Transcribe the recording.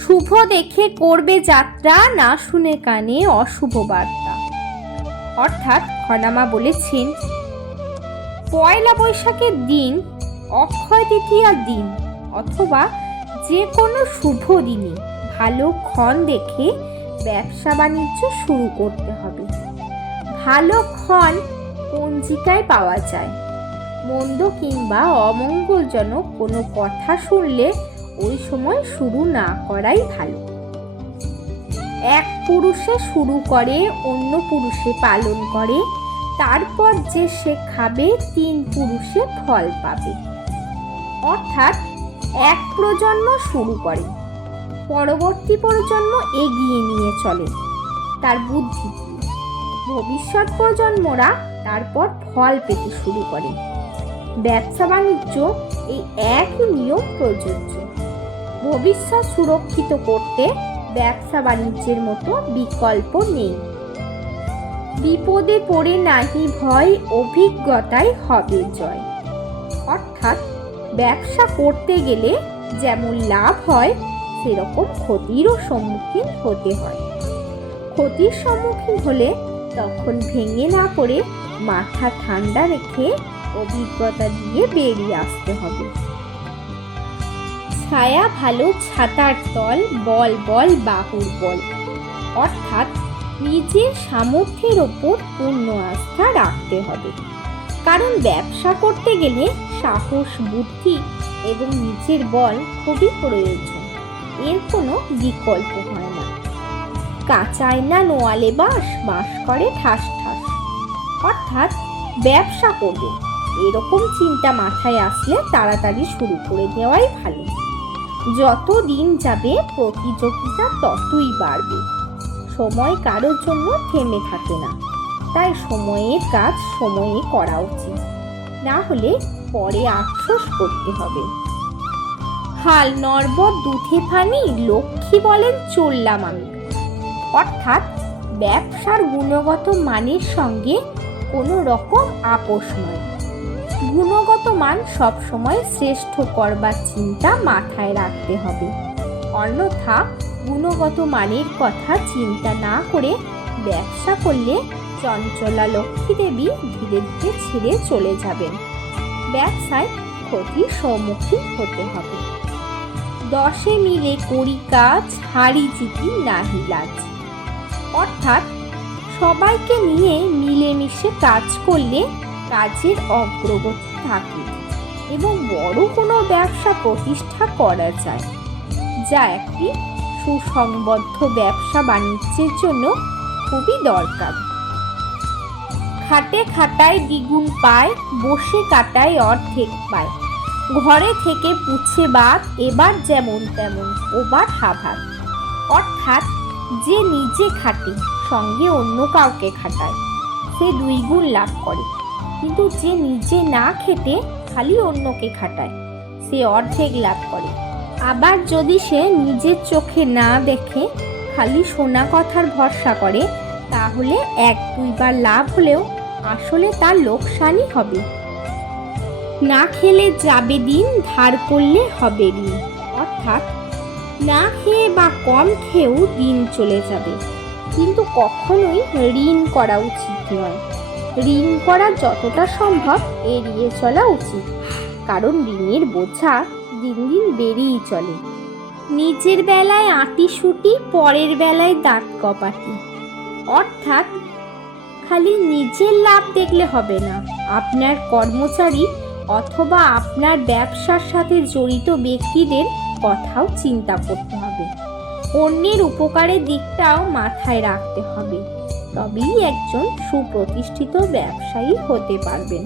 শুভ দেখে করবে যাত্রা, না শুনে কানে অশুভ বার্তা। অর্থাৎ খনামা বলেছেন, পয়লা বৈশাখের দিন, অক্ষয় তৃতীয়ার দিন অথবা যে কোনো শুভ দিনে ভালো ক্ষণ দেখে ব্যবসা বাণিজ্য শুরু করতে হবে। ভালো ক্ষণ পঞ্জিকায় পাওয়া যায়। মন্দ কিংবা অমঙ্গলজনক কোনো কথা শুনলে ওই সময় শুরু না করাই ভালো। এক পুরুষে শুরু করে, অন্য পুরুষে পালন করে, তারপর যে সে খাবে 3 পুরুষে ফল পাবে। অর্থাৎ এক প্রজন্ম শুরু করে, পরবর্তী প্রজন্ম এগিয়ে নিয়ে চলে তার বুদ্ধি দিয়ে। ভবিষ্যৎ প্রজন্মরা তারপর ফল পেতে শুরু করে। ব্যবসা বাণিজ্য এই একই নিয়ম প্রযোজ্য। ভবিষ্যৎ সুরক্ষিত করতে ব্যবসা বাণিজ্যের মতো বিকল্প নেই। বিপদে পড়ে নাহি ভয়, অভিজ্ঞতায় হবে জয়। অর্থাৎ ব্যবসা করতে গেলে যেমন লাভ হয়, সেরকম ক্ষতিরও সম্মুখীন হতে হয়। ক্ষতির সম্মুখীন হলে তখন ভেঙে না পড়ে মাথা ঠান্ডা রেখে অভিজ্ঞতা দিয়ে বেরিয়ে আসতে হবে। ছায়া ভালো ছাতার তল, বল বল বাহুর বল। অর্থাৎ নিজের সামর্থ্যের ওপর পূর্ণ আস্থা রাখতে হবে। কারণ ব্যবসা করতে গেলে সাহস, বুদ্ধি এবং নিজের বল খুবই প্রয়োজন। এর কোনো বিকল্প হয় না। কাঁচায় না নোয়ালে বাঁশ, বাঁশ করে ঠাস ঠাস। অর্থাৎ ব্যবসা করবে এরকম চিন্তা মাথায় আসলে তাড়াতাড়ি শুরু করে দেওয়াই ভালো। যত দিন যাবে প্রতিযোগিতা ততই বাড়বে। সময় কারোর জন্য থেমে থাকে না, তাই সময়ের কাজ সময়ে করা উচিত, না হলে পরে আফসোস করতে হবে। হাল নরবর দুধে পানি, লক্ষ্মী বলেন চললাম আমি। অর্থাৎ ব্যবসার গুণগত মানের সঙ্গে কোনো রকম আপোষ নয়। গুণগত মান সবসময় শ্রেষ্ঠ করবার চিন্তা মাথায় রাখতে হবে। অন্যথা গুণগত মানের কথা চিন্তা না করে ব্যবসা করলে চঞ্চলা লক্ষ্মী দেবী ধীরে ধীরে ছেড়ে চলে যাবেন। ব্যবসায় ক্ষতির সম্মুখীন হতে হবে। 10 মিলে করি কাজ, হারি জিতি নাহি লাজ। অর্থাৎ সবাইকে নিয়ে মিলেমিশে কাজ করলে কাজের অগ্রগতি থাকে এবং বড় কোনো ব্যবসা প্রতিষ্ঠা করা যায়, যা একটি সুসংবদ্ধ ব্যবসা বাণিজ্যের জন্য খুবই দরকার। খাটে খাটায় দ্বিগুণ পায়, বসে কাটায় অর্ধেক পায়। ঘরে থেকে পুছে বাদ, এবার যেমন তেমন ওবার হাভার। অর্থাৎ যে নিজে খাটে সঙ্গে অন্য কাউকে খাটায়, সে 2 গুণ লাভ করে। কিন্তু যে নিজে না খেটে খালি অন্যকে খাটায়, সে অর্ধেক লাভ করে। আবার যদি সে নিজের চোখে না দেখে খালি শোনা কথার ভরসা করে, তাহলে 1-2 বার লাভ হলেও আসলে তার লোকসানই হবে। না খেলে যাবে দিন, ধার করলে হবে ঋণ। অর্থাৎ না খেয়ে বা কম খেয়েও দিন চলে যাবে, কিন্তু কখনোই ঋণ করা উচিত নয়। ঋণ করা যতটা সম্ভব এড়িয়ে চলা উচিত, কারণ ঋণের বোঝা দিন দিন বেড়েই চলে। নিজের বেলায় আঁটিসুটি, পরের বেলায় দাঁত কপাটি। অর্থাৎ খালি নিজের লাভ দেখলে হবে না, আপনার কর্মচারী অথবা আপনার ব্যবসার সাথে জড়িত ব্যক্তিদের কথাও চিন্তা করতে হবে। অন্যের উপকারের দিকটাও মাথায় রাখতে হবে, তবেই একজন সুপ্রতিষ্ঠিত ব্যবসায়ী হতে পারবেন।